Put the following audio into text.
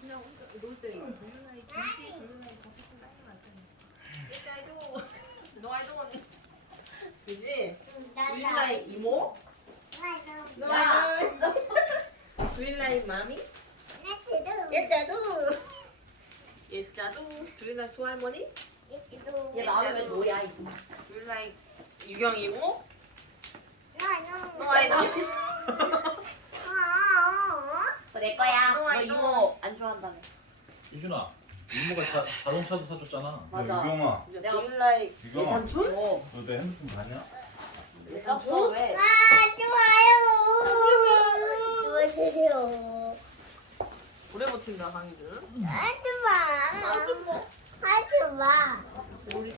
그냥 놀때 불륜아이 김치 불륜아이 버섯 땅이 많잖아. 얘 아이도 너 아이도 그지? 불륜아이 이모? 너 아이도 불륜아이 마미? 얘자도 얘자도 불륜아이 소할머니? 얘 나는 왜 너야 이 불륜아이 유경 이모? 너 아이도 내 거야. 너 너 아이도. 이모 안 좋아한다며. 이준아, 이모가 자동차도 사줬잖아. 맞아. 유경아, 내가 불륜아이 유경아, 삼촌? 너 내 핸드폰 가냐? 내 삼촌 왜? 주세요. 오래 버틴다 강이들. 하지 마. 하지 마. 우리